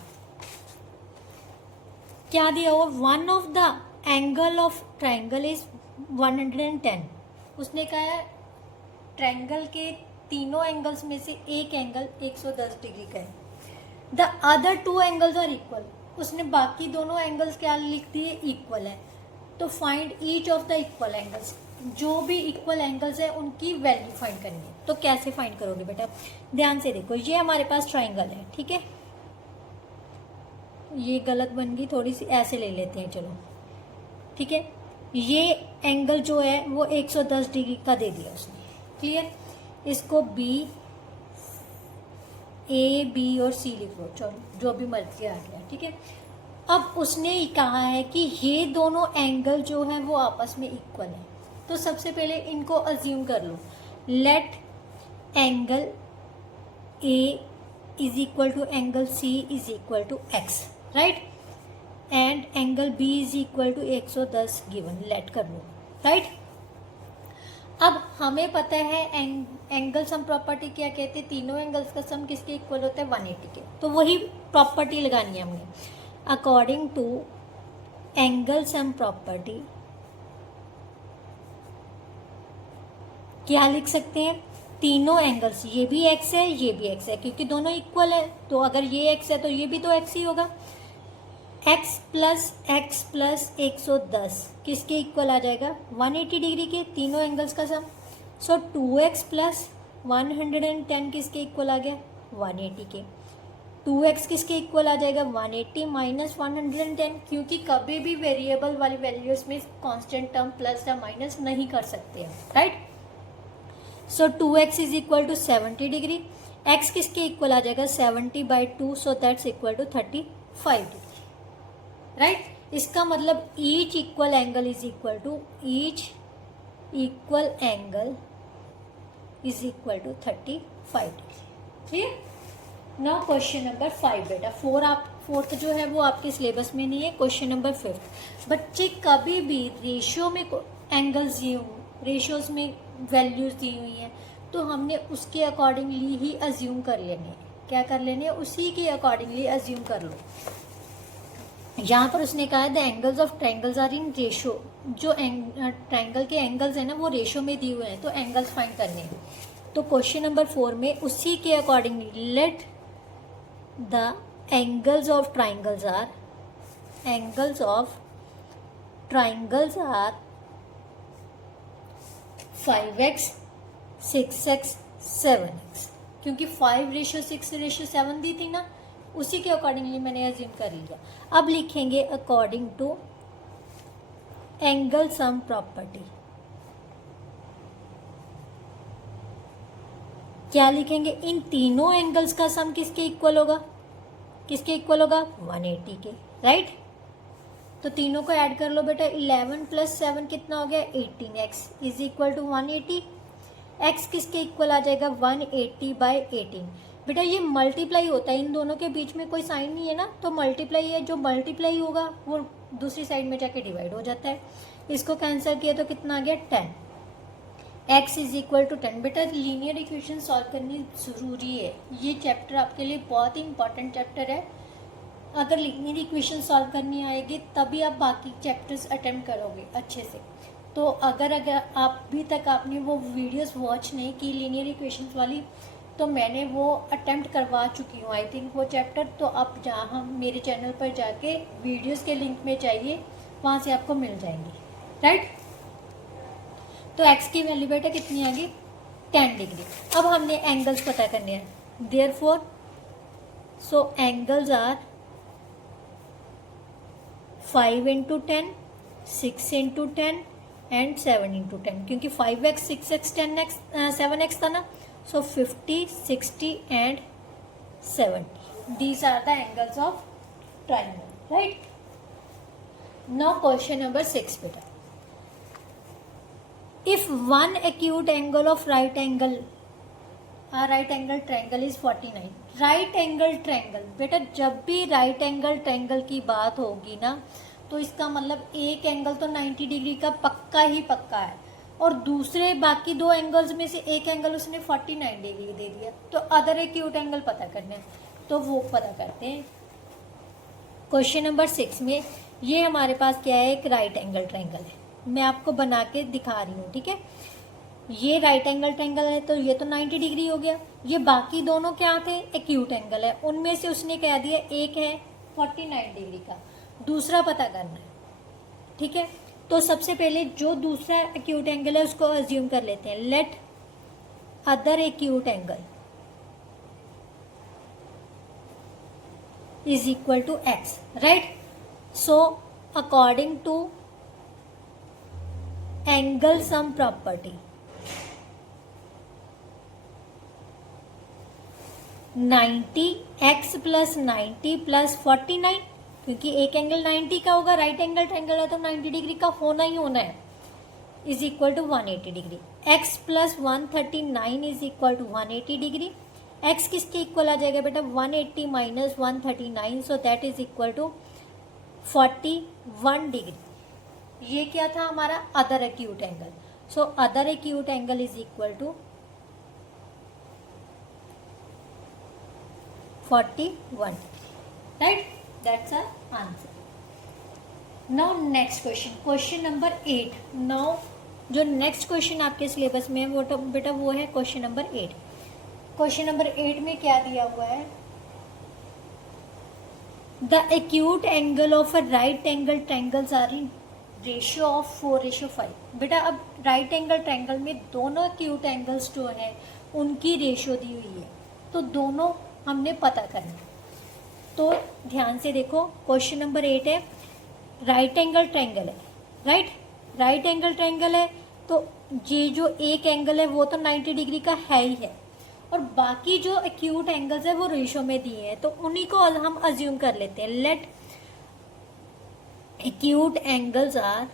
क्या दिया हुआ, one of the angle of triangle is 110। उसने कहा है ट्राइंगल के तीनों एंगल्स में से एक एंगल 110 डिग्री का है। The other two angles are equal. उसने बाकी दोनों एंगल्स क्या लिख दिए, इक्वल है। तो find each of the equal angles, जो भी इक्वल एंगल्स है उनकी वैल्यू फाइंड करनी है। तो कैसे फाइंड करोगे बेटा, ध्यान से देखो, ये हमारे पास ट्राइंगल है, ठीक है, ये गलत बन गई थोड़ी सी, ऐसे ले लेते हैं, चलो ठीक है। ये एंगल जो है वो 110 डिग्री का दे दिया उसने, क्लियर। इसको बी, ए, बी और सी लिख लो, चलो जो भी मर्जी आ गया, ठीक है। अब उसने कहा है कि ये दोनों एंगल जो है वो आपस में इक्वल है। तो सबसे पहले इनको अज्यूम कर लो, let angle A is equal to angle C is equal to x, right, and angle B is equal to 110 given, let कर लो, राइट। अब हमें पता है एंगल सम प्रॉपर्टी क्या कहते हैं, तीनों एंगल्स का सम किसके इक्वल होता है, 180 के। तो वही प्रॉपर्टी लगानी है हमने, according to angle sum property क्या लिख सकते हैं, तीनों एंगल्स, ये भी एक्स है ये भी एक्स है, क्योंकि दोनों इक्वल है। तो अगर ये एक्स है तो ये भी तो एक्स ही होगा। एक्स प्लस 110 किसके इक्वल आ जाएगा, 180 डिग्री के, तीनों एंगल्स का सम। सो 2x प्लस 110 किसके इक्वल आ गया, 180 के। 2x किसके इक्वल आ जाएगा, 180 माइनस 110, क्योंकि कभी भी वेरिएबल वाली वैल्यूज में कांस्टेंट टर्म प्लस या माइनस नहीं कर सकते हैं, right. So 2x is equal to 70 degree, x किसके इक्वल आ जाएगा, 70/2, so that's equal to 35 degree, right. इसका मतलब each equal angle is equal to 35 degree, ठीक। नाउ क्वेश्चन नंबर 5 बेटा, फोर्थ जो है वो आपके सिलेबस में नहीं है। क्वेश्चन नंबर 5, बच्चे कभी भी रेशियो में एंगल्स दिए हुए, रेशियोज में वैल्यूज दी हुई हैं, तो हमने उसके अकॉर्डिंगली ही अज्यूम कर लेने हैं। क्या कर लेने हैं, उसी के अकॉर्डिंगली अज्यूम कर लो। यहाँ पर उसने कहा है the angles of triangles are in ratio, जो ट्राइंगल के एंगल्स हैं ना वो रेशियो में दिए हुए हैं, तो एंगल्स फाइंड करने हैं। तो क्वेश्चन नंबर 4 में उसी के accordingly let the angles of triangles are 5x 6x 7x, क्योंकि 5:6:7 दी थी ना, उसी के अकॉर्डिंगली मैंने अज्यूम कर लिया। अब लिखेंगे according to angle sum property, क्या लिखेंगे, इन तीनों एंगल्स का सम किसके इक्वल होगा, 180 के, राइट। तो तीनों को ऐड कर लो बेटा, 11 + 7 कितना हो गया, 18x is equal to 180। x किसके इक्वल आ जाएगा, 180/18। बेटा ये मल्टीप्लाई होता है, इन दोनों के बीच में कोई साइन नहीं है ना, तो मल्टीप्लाई है, जो मल्टीप्लाई होगा वो दूसरी साइड में जाके डिवाइड हो जाता है। इसको कैंसिल किया तो कितना आ गया, 10। x is equal to 10। बेटा लीनियर इक्वेशन सॉल्व करनी ज़रूरी है, ये चैप्टर आपके लिए बहुत ही इंपॉर्टेंट चैप्टर है। अगर लीनियर इक्वेशन सॉल्व करनी आएगी तभी आप बाकी चैप्टर्स अटेम्प्ट करोगे अच्छे से। तो अगर अभी तक आपने वो वीडियोस वॉच नहीं की लीनियर इक्वेशंस वाली, तो मैंने वो अटेम्प्ट करवा चुकी हूँ आई थिंक वो चैप्टर। तो आप जहाँ मेरे चैनल पर जाके वीडियोस के लिंक में चाहिए वहाँ से आपको मिल जाएंगी, राइट। तो x की वैल्यू बेटा कितनी आ गई, 10 डिग्री। अब हमने एंगल्स पता करने हैं, therefore so angles are 5 × 10, 6 × 10 and 7 × 10, क्योंकि 5x 6x 10x 7x था ना। So 50, 60 and 70, these are the angles of triangle, right. Now question number 6 बेटा, if one acute angle of right angle triangle is 49। Right angle triangle, बेटा जब भी right angle triangle की बात होगी ना, तो इसका मतलब एक एंगल तो 90 डिग्री का पक्का ही पक्का है, और दूसरे बाकी दो एंगल्स में से एक एंगल उसने 49 डिग्री दे दिया। तो अदर एक्यूट एंगल पता करना है, तो वो पता करते हैं। क्वेश्चन नंबर 6 में ये हमारे पास क्या है, एक राइट एंगल ट्रायंगल है, मैं आपको बना के दिखा रही हूँ, ठीक है। ये राइट एंगल ट्रायंगल है तो ये तो 90 डिग्री हो गया। ये बाकी दोनों क्या थे, एक्यूट एंगल है, उनमें से उसने कह दिया एक है 49 डिग्री का, दूसरा पता करना है, ठीक है। तो सबसे पहले जो दूसरा एक्यूट एंगल है उसको अज्यूम कर लेते हैं, let other acute angle is equal to x, right? So according to angle sum property, 90 x plus 90 plus 49, क्योंकि एक एंगल 90 का होगा, राइट एंगल ट्रायंगल है तो 90 डिग्री का होना ही होना है, is equal to 180 degree. x plus 139 is equal to 180 degree. x किसके इक्वल आ जाएगा बेटा, 180 minus 139, so that is equal to 41 degree. ये क्या था हमारा other acute angle, so other acute angle is equal to 41, right, that's our answer. Now next question, question number 8। Now जो next question आपके सिलेबस में है वो तो बेटा वो है क्वेश्चन नंबर 8। क्वेश्चन नंबर 8 में क्या दिया हुआ है, the acute angle of a right angle triangles are in ratio of 4:5। बेटा अब राइट एंगल ट्रायंगल में दोनों एक्यूट एंगल्स जो है उनकी रेशियो दी हुई है, तो दोनों हमने पता करना है। तो ध्यान से देखो, क्वेश्चन नंबर 8 है, राइट एंगल ट्रायंगल है, राइट, राइट एंगल ट्रायंगल है तो ये जो एक एंगल है वो तो 90 डिग्री का है ही है, और बाकी जो एक्यूट एंगल्स है वो रेशियो में दिए हैं, तो उन्हीं को हम अज्यूम कर लेते हैं। लेट एक्यूट एंगल्स आर,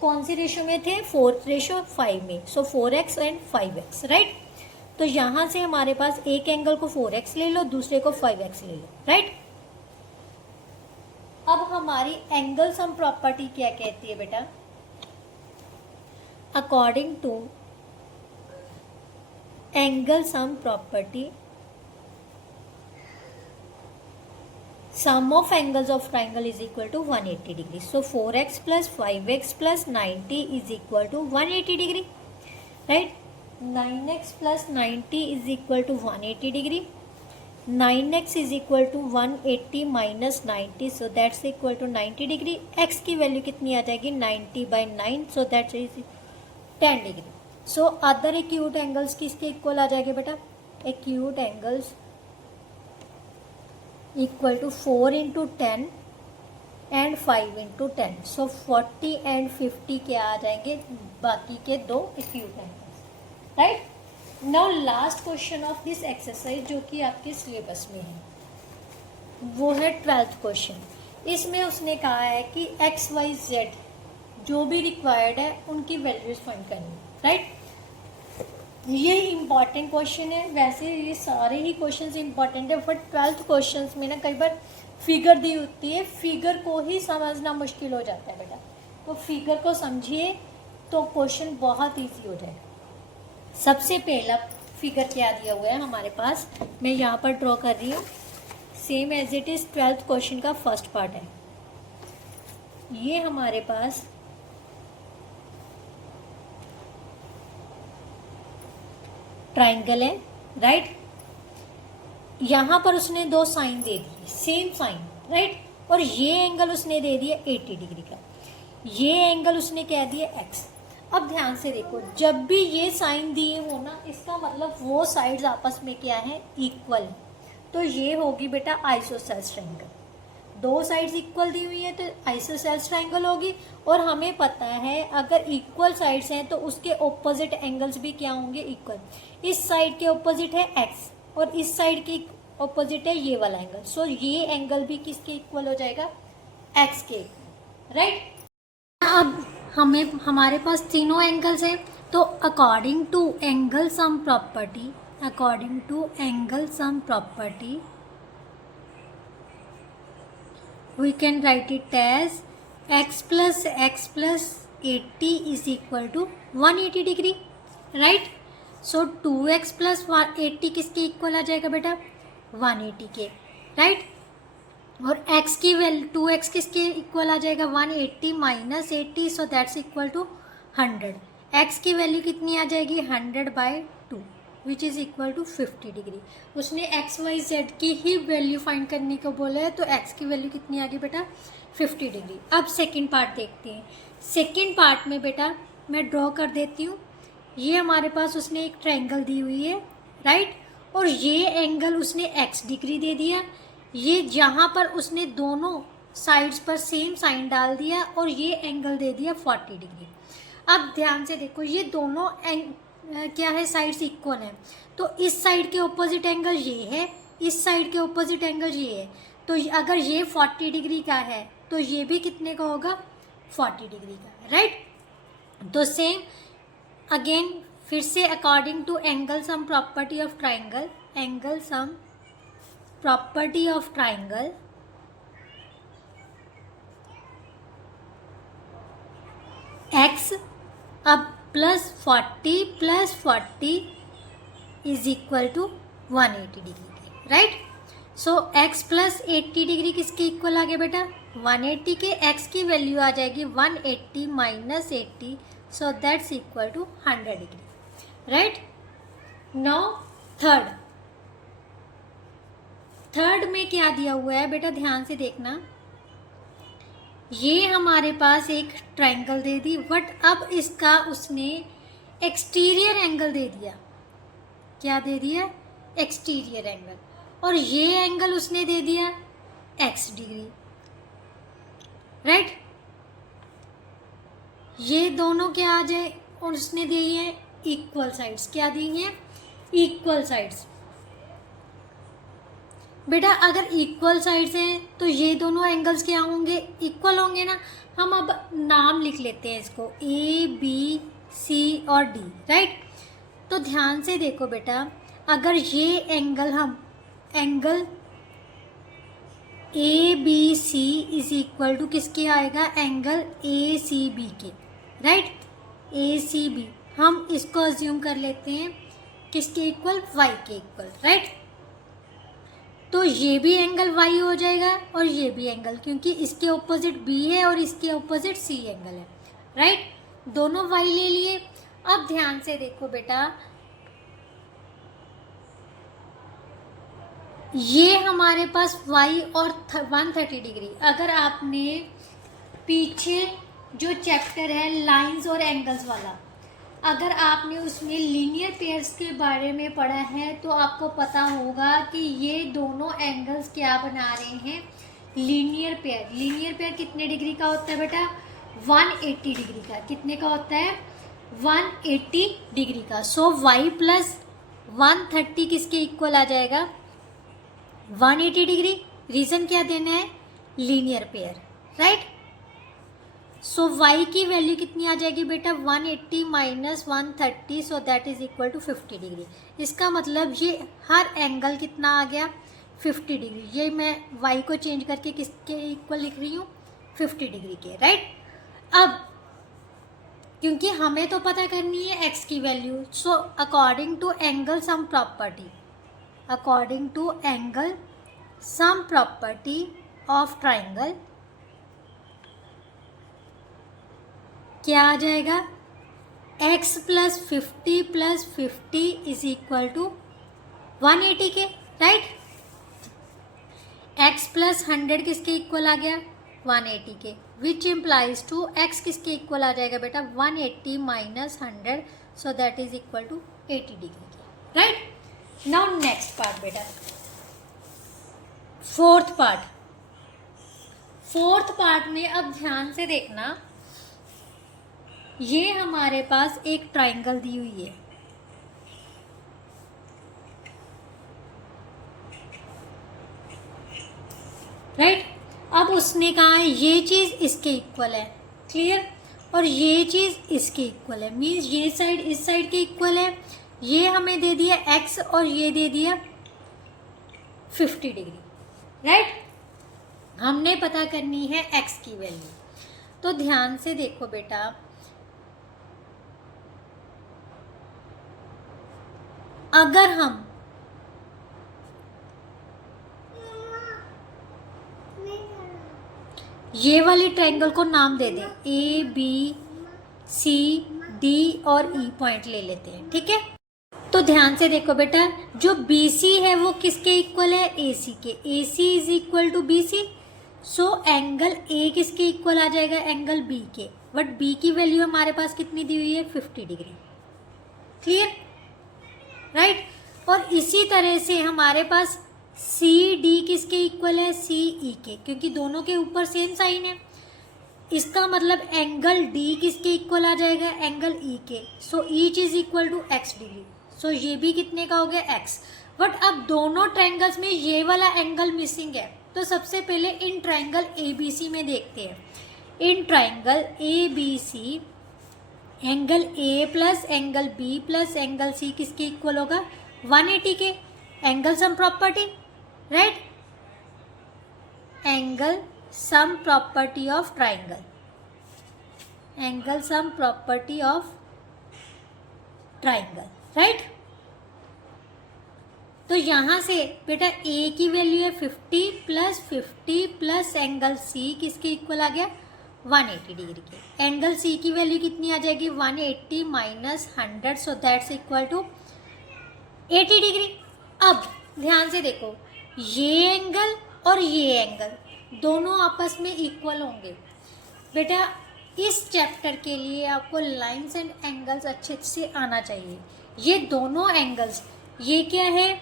कौन सी रेशियो में थे, 4:5 में, सो 4x एंड 5x, राइट। तो यहां से हमारे पास एक एंगल को 4x ले लो, दूसरे को 5x ले लो, राइट। अब हमारी एंगल सम प्रॉपर्टी क्या कहती है बेटा, according to angle sum property, sum of angles of triangle is equal to 180 degree. So 4x plus 5x plus 90 is equal to 180 degree, right? 9x plus 90 is equal to 180 degree. 9x is equal to 180 minus 90, so that's equal to 90 degree. x की value कितनी आ जाएगी, 90/9, so that is 10 degree. So other acute angles किसके equal आ जाएंगे बेटा, acute angles equal to 4 into 10 and 5 into 10, so 40 and 50 क्या आ जाएंगे, बाकी के दो acute angles, right. Now last question of this exercise जो कि आपके सिलेबस में है वो है 12th क्वेश्चन। इसमें उसने कहा है कि एक्स वाई जेड जो भी रिक्वायर्ड है उनकी वैल्यूज फाइंड करनी, राइट। ये इम्पॉर्टेंट क्वेश्चन है, वैसे ये सारे ही क्वेश्चंस इम्पॉर्टेंट है, बट 12th क्वेश्चंस में ना कई बार फिगर दी होती है, फिगर को ही समझना मुश्किल हो जाता है बेटा, तो फिगर को समझिए तो क्वेश्चन बहुत इजी हो जाएगा। सबसे पहला फिगर क्या दिया हुआ है हमारे पास, मैं यहाँ पर ड्रॉ कर रही हूँ, same as it is 12th question का फर्स्ट पार्ट है। ये हमारे पास ट्राइंगल है, राइट। यहाँ पर उसने दो साइन दे दी, सेम साइन, राइट, और ये एंगल उसने दे दिया 80 डिग्री का, ये एंगल उसने कह दिया x। अब ध्यान से देखो, जब भी ये साइन दिए हो ना, इसका मतलब वो साइड्स आपस में क्या है, इक्वल, तो ये होगी बेटा आइसोसेलेस ट्रायंगल। दो साइड्स इक्वल दी हुई है तो आइसोसेलेस ट्रायंगल होगी, और हमें पता है अगर इक्वल साइड्स हैं तो उसके ऑपोजिट एंगल्स भी क्या होंगे, इक्वल। इस साइड के ऑपोजिट है x और इस साइड के ऑपोजिट है ये वाला एंगल, सो ये एंगल भी किसके इक्वल हो जाएगा, x के, राइट। अब हमारे पास तीनों एंगल्स हैं, तो according to angle sum property, according to angle sum property we can write it as x plus 80 is equal to 180 degree, right? So 2x plus 180 किसके इक्वल आ जाएगा बेटा, 180 के, right? और x की वैल्यू 2x किसके इक्वल आ जाएगा 180 minus 80, so that's equal to 100। x की वैल्यू कितनी आ जाएगी 100/2 which is equal to 50 degree. उसने x y z की ही वैल्यू फाइंड करने को बोला है, तो x की वैल्यू कितनी आ गई बेटा 50 डिग्री। अब सेकेंड पार्ट देखते हैं। सेकेंड पार्ट में बेटा मैं ड्रॉ कर देती हूँ। ये हमारे पास उसने एक ट्रायंगल दी हुई है, राइट, और ये एंगल उसने x डिग्री दे दिया। ये जहाँ पर उसने दोनों साइड्स पर सेम साइन डाल दिया और ये एंगल दे दिया 40 डिग्री। अब ध्यान से देखो, ये दोनों क्या है, साइड्स इक्वल हैं, तो इस साइड के ऑपोजिट एंगल ये है, इस साइड के ऑपोजिट एंगल ये है। तो अगर ये 40 डिग्री का है तो ये भी कितने का होगा 40 डिग्री का, राइट। तो सेम अगेन फिर से according to angle sum property of triangle, angle sum property of triangle, x अब +40 + 40 इज इक्वल टू 180 डिग्री के, राइट। सो x + 80 डिग्री किसके इक्वल आ गया बेटा 180 के। x की वैल्यू आ जाएगी 180 minus 80, so that's equal to 100 degree, right. Now third में क्या दिया हुआ है बेटा, ध्यान से देखना। ये हमारे पास एक ट्रायंगल दे दी, बट अब इसका उसने एक्सटीरियर एंगल दे दिया। क्या दे दिया एक्सटीरियर एंगल, और ये एंगल उसने दे दिया x डिग्री, राइट। ये दोनों क्या आ जाए, और उसने दी है इक्वल साइड्स। क्या दी है इक्वल साइड्स। बेटा अगर इक्वल साइड्स हैं तो ये दोनों एंगल्स क्या होंगे इक्वल होंगे ना। हम अब नाम लिख लेते हैं इसको A B C और D, राइट। तो ध्यान से देखो बेटा, अगर ये एंगल हम angle ABC is equal to किसके आएगा एंगल ACB के, राइट। ACB हम इसको अज्यूम कर लेते हैं किसके इक्वल y के इक्वल, राइट। तो ये भी एंगल y हो जाएगा और ये भी एंगल, क्योंकि इसके ऑपोजिट b है और इसके ऑपोजिट c एंगल है, राइट। दोनों y ले लिए। अब ध्यान से देखो बेटा, ये हमारे पास y और 130 डिग्री। अगर आपने पीछे जो चैप्टर है लाइंस और एंगल्स वाला, अगर आपने उसमें लीनियर पेयर्स के बारे में पढ़ा है तो आपको पता होगा कि ये दोनों एंगल्स क्या बना रहे हैं लीनियर पेयर। लीनियर पेयर कितने डिग्री का होता है बेटा 180 डिग्री का। कितने का होता है 180 डिग्री का। सो y + 130 किसके इक्वल आ जाएगा 180 डिग्री। रीज़न क्या देना है linear pair, right. So y की वैल्यू कितनी आ जाएगी बेटा 180 minus 130, so that is equal to 50 degree. इसका मतलब ये हर एंगल कितना आ गया 50 डिग्री। ये मैं y को चेंज करके किसके इक्वल लिख रही हूँ 50 डिग्री के, राइट। अब क्योंकि हमें तो पता करनी है x की value, so according to angle sum property, according to angle sum property of triangle क्या आ जाएगा x + 50 + 50 इज इक्वल टू 180 के, राइट। x + 100 किसके इक्वल आ गया 180 के, विच इम्प्लाइज टू x किसके इक्वल आ जाएगा बेटा 180 minus 100, so that is equal to 80 degree के, राइट। नाउ नेक्स्ट पार्ट बेटा, फोर्थ पार्ट में अब ध्यान से देखना। ये हमारे पास एक ट्रायंगल दी हुई है, राइट। अब उसने कहा है ये चीज़ इसके इक्वल है, क्लियर, और ये चीज़ इसके इक्वल है, मीन्स ये साइड इस साइड के इक्वल है। ये हमें दे दिया x और ये दे दिया 50 डिग्री, राइट। हमने पता करनी है x की वैल्यू। तो ध्यान से देखो बेटा, अगर हम ये वाली ट्रायंगल को नाम दे दें, ए बी सी डी और ई पॉइंट ले लेते हैं, ठीक है। तो ध्यान से देखो बेटा, जो बी सी है वो किसके इक्वल है, ए सी के, A C is equal to B C. So angle A किसके इक्वल आ जाएगा, एंगल बी के, बट बी की वैल्यू हमारे पास कितनी दी हुई है, 50 डिग्री। Clear, right. और इसी तरह से हमारे पास सी डी किसके इक्वल है, सी ई के, क्योंकि दोनों के ऊपर सेम साइन है। इसका मतलब एंगल डी किसके इक्वल आ जाएगा, एंगल ई के। So each is equal to x degree. So ये भी कितने का हो गया, एक्स। बट अब दोनों ट्रायंगल्स में ये वाला एंगल मिसिंग है, तो सबसे पहले इन ट्रायंगल ए बी सी में देखते हैं। In triangle A B C angle A plus angle B plus angle C किसके इक्वल होगा, 180 के। Angle sum property, right, angle sum property of triangle, angle sum property of triangle, right. तो यहां से बेटा ए की वैल्यू है 50 प्लस एंगल सी किसके इक्वल आ गया, 180 डिग्री के। एंगल सी की वैल्यू कितनी आ जाएगी, 180 minus 100, so that's equal to 80 degree. अब ध्यान से देखो, ये एंगल और ये एंगल दोनों आपस में इक्वल होंगे। बेटा इस चैप्टर के लिए आपको लाइंस एंड एंगल्स अच्छे से आना चाहिए। ये दोनों एंगल्स, ये क्या है,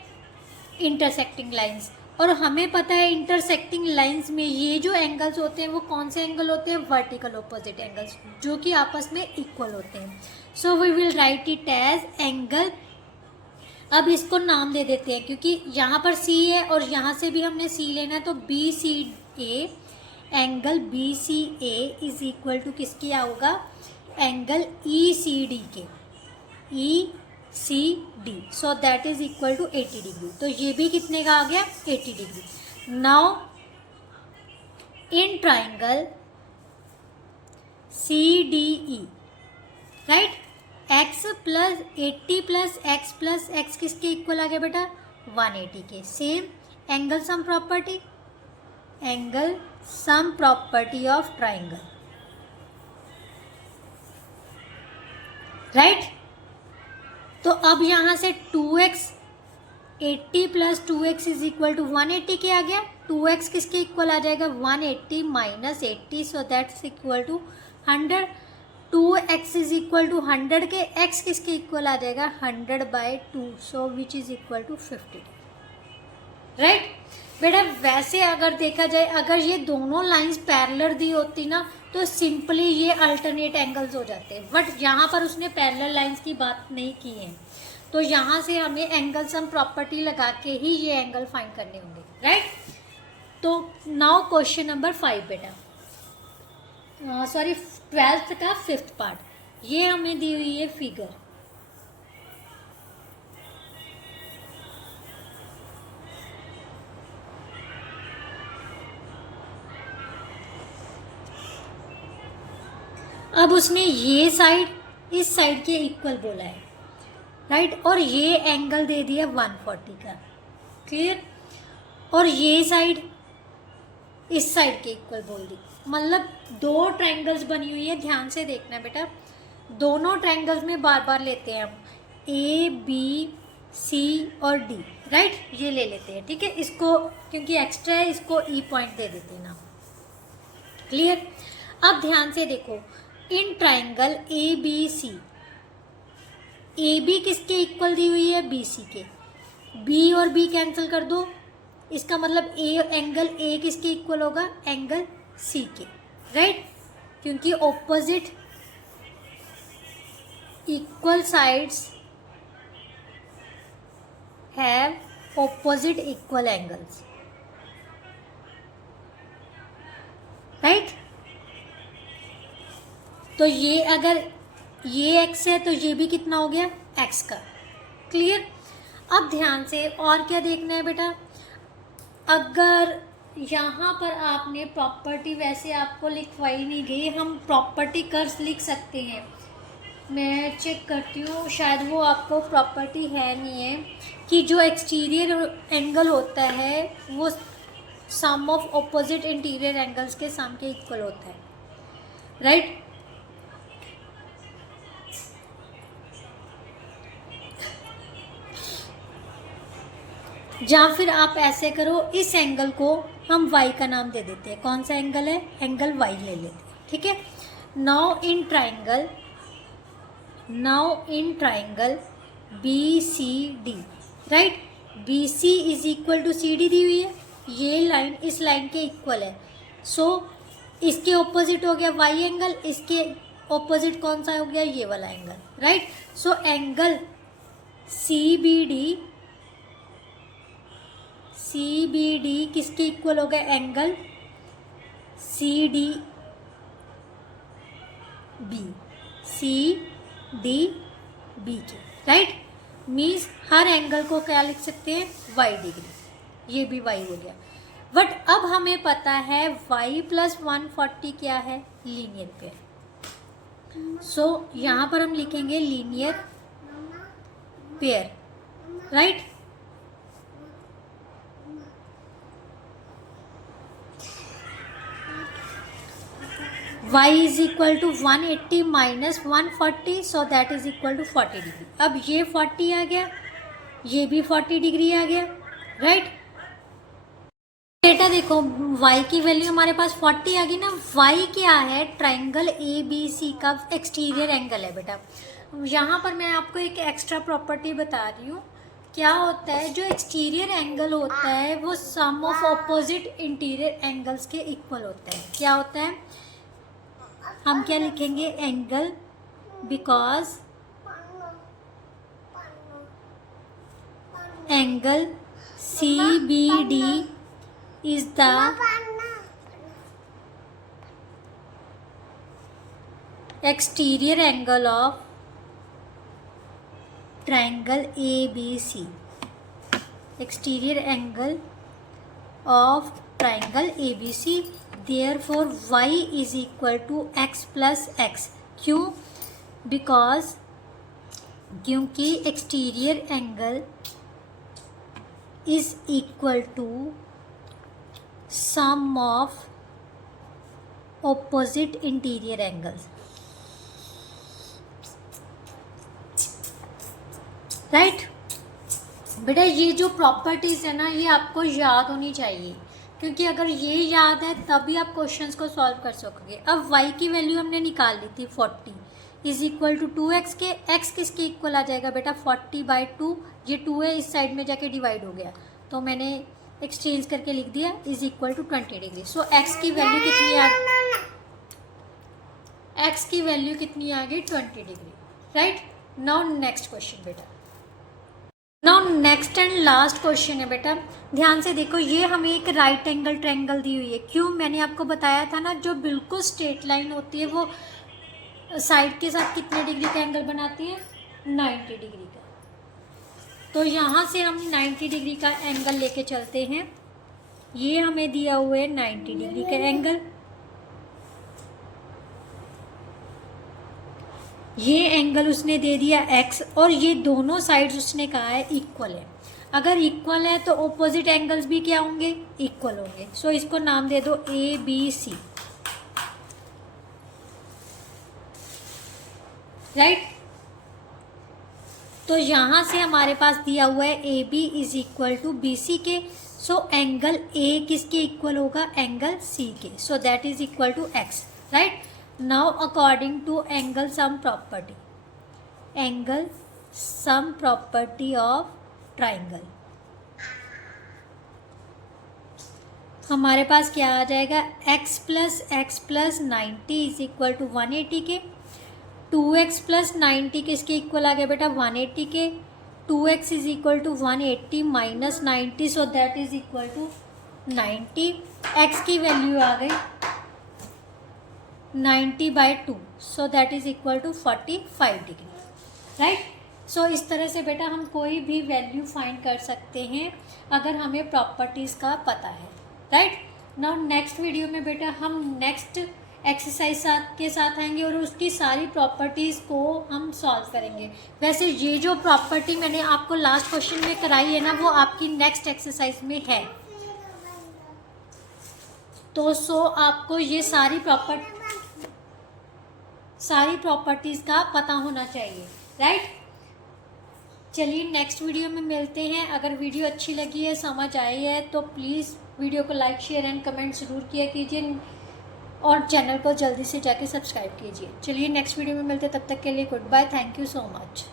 इंटरसेक्टिंग लाइंस, और हमें पता है इंटरसेक्टिंग लाइंस में ये जो एंगल्स होते हैं वो कौन से एंगल होते हैं, वर्टिकल ऑपोजिट एंगल्स, जो कि आपस में इक्वल होते हैं। So we will write it as angle. अब इसको नाम दे देते हैं, क्योंकि यहाँ पर सी है और यहाँ से भी हमने सी लेना है, तो B C A, angle B C A is equal to किसकी होगा, एंगल ई सी डी के, E C D. So that is equal to 80 degree. तो ये भी कितने का आ गया, 80 degree. Now in triangle C D E, right, x plus 80 plus x किसके इक्वल आ गया बेटा, 180 के। Same angle sum property, angle sum property of triangle, right. तो अब यहां से 2x 80 plus 2x is equal to 180 के आ गया। 2x किसके इक्वल आ जाएगा, 180 minus 80, so that's equal to 100। 2x is equal to 100 के, x किसके इक्वल आ जाएगा, 100/2, so which is equal to 50, right. बेटा वैसे अगर देखा जाए, अगर ये दोनों लाइंस पैरेलल दी होती ना, तो सिंपली ये अल्टरनेट एंगल्स हो जाते हैं, बट यहाँ पर उसने पैरेलल लाइंस की बात नहीं की है, तो यहाँ से हमें एंगल सम प्रॉपर्टी लगा के ही ये एंगल फाइंड करने होंगे, राइट। तो नाउ क्वेश्चन नंबर 5 बेटा, सॉरी 12th का 5th पार्ट, ये हमें दी हुई है फिगर। अब उसने ये साइड इस साइड के इक्वल बोला है, राइट, और ये एंगल दे दिया 140 का, क्लियर, और ये साइड इस साइड के इक्वल बोल दी। मतलब दो ट्रायंगल्स बनी हुई है, ध्यान से देखना बेटा, दोनों ट्रायंगल्स में बार बार लेते हैं हम, ए बी सी और डी, राइट, ये ले लेते हैं, ठीक है। इसको क्योंकि एक्स्ट्रा है, इसको ई पॉइंट दे देते हैं ना, क्लियर। अब ध्यान से देखो, in triangle A B C, A B किसके इक्वल दी हुई है, बी सी के, बी और बी कैंसिल कर दो, इसका मतलब एंगल ए किसके इक्वल होगा, एंगल सी के, राइट, क्योंकि opposite equal sides have opposite equal angles, right. तो ये अगर ये x है तो ये भी कितना हो गया, x का, क्लियर। अब ध्यान से और क्या देखना है बेटा, अगर यहाँ पर आपने प्रॉपर्टी वैसे आपको लिखवाई नहीं गई, हम प्रॉपर्टी कर्व्स लिख सकते हैं, मैं चेक करती हूँ, शायद वो आपको प्रॉपर्टी है नहीं है, कि जो एक्सटीरियर एंगल होता है वो सम ऑफ ऑपोजिट इंटीरियर एंगल्स के सम के इक्वल होता है, राइट। या फिर आप ऐसे करो, इस एंगल को हम y का नाम दे देते हैं। कौन सा एंगल है? एंगल y ले लेते हैं, ठीक है। Now in triangle BCD, right, BC is equal to CD दी हुई है, ये लाइन इस लाइन के इक्वल है। सो इसके ऑपोजिट हो गया y एंगल, इसके ऑपोजिट कौन सा हो गया? ये वाला angle, right. So angle CBD किसके इक्वल हो गया? एंगल CDB के, राइट। मीन्स हर एंगल को क्या लिख सकते हैं? y डिग्री, ये भी y हो गया। बट अब हमें पता है y प्लस 140 क्या है? Linear pair. सो यहाँ पर हम लिखेंगे linear pair, right. y is equal to 180 minus 140, so that is equal to 40 degree. अब ये 40 आ गया, ये भी 40 डिग्री आ गया, राइट। बेटा देखो y की वैल्यू हमारे पास 40 आ गई ना। y क्या है? ट्राइंगल ABC का एक्सटीरियर एंगल है बेटा। यहाँ पर मैं आपको एक एक्स्ट्रा प्रॉपर्टी बता रही हूँ। क्या होता है? जो एक्सटीरियर एंगल होता है वो सम ऑफ ऑपोजिट इंटीरियर एंगल्स के इक्वल होता है। क्या होता है? हम क्या लिखेंगे? Angle, because angle CBD is the exterior angle of triangle ABC. Exterior angle of triangle ABC. Therefore y is equal to x plus x. क्यों? बिकॉज क्योंकि exterior angle is equal to sum of opposite interior angles, right. बेटा ये जो properties है ना, ये आपको याद होनी चाहिए, क्योंकि अगर ये याद है तभी आप क्वेश्चंस को सॉल्व कर सकोगे। अब y की वैल्यू हमने निकाल ली थी 40 इज इक्वल टू 2x के। x किसके इक्वल आ जाएगा बेटा? 40/2। ये 2 है, इस साइड में जाके डिवाइड हो गया, तो मैंने एक्सचेंज करके लिख दिया is equal to 20 degree. So x की वैल्यू कितनी आ गई? x की वैल्यू कितनी आ गई? 20 degree, right. Now next question बेटा। Now next and last question है बेटा, ध्यान से देखो। ये हमें एक राइट एंगल ट्रायंगल दी हुई है। क्यों? मैंने आपको बताया था ना, जो बिल्कुल स्ट्रेट लाइन होती है वो साइड के साथ कितने डिग्री का एंगल बनाती है? 90 डिग्री का। तो यहाँ से हम 90 डिग्री का एंगल लेके चलते हैं। ये हमें दिया हुआ है 90 डिग्री का एंगल। ये एंगल उसने दे दिया x, और ये दोनों साइड्स उसने कहा है इक्वल है। अगर इक्वल है तो ऑपोजिट एंगल्स भी क्या होंगे? इक्वल होंगे। सो इसको नाम दे दो ABC, राइट। तो यहाँ से हमारे पास दिया हुआ है AB is equal to BC के। सो एंगल A किसके इक्वल होगा? एंगल C के। So that is equal to x, right. Now according to angle sum property, angle sum property of triangle, हमारे पास क्या आ जाएगा? x plus 90 is equal to 180 के। 2x प्लस 90 किसके इक्वल आ गया बेटा? 180 के। 2x is equal to 180 minus 90, so that is equal to 90। x की वैल्यू आ गई 90/2, so that is equal to 45 degree, right. सो इस तरह से बेटा हम कोई भी वैल्यू फाइंड कर सकते हैं अगर हमें प्रॉपर्टीज़ का पता है, राइट। नाउ नेक्स्ट वीडियो में बेटा हम नेक्स्ट एक्सरसाइज के साथ आएंगे और उसकी सारी प्रॉपर्टीज़ को हम सॉल्व करेंगे। वैसे ये जो प्रॉपर्टी मैंने आपको लास्ट क्वेश्चन में कराई है ना, वो आपकी नेक्स्ट एक्सरसाइज में है। तो आपको ये सारी प्रॉपर्टीज़ का पता होना चाहिए, राइट। चलिए नेक्स्ट वीडियो में मिलते हैं। अगर वीडियो अच्छी लगी है, समझ आई है, तो प्लीज़ वीडियो को लाइक शेयर एंड कमेंट ज़रूर किया कीजिए और चैनल को जल्दी से जाके सब्सक्राइब कीजिए। चलिए नेक्स्ट वीडियो में मिलते हैं, तब तक के लिए goodbye, thank you so much.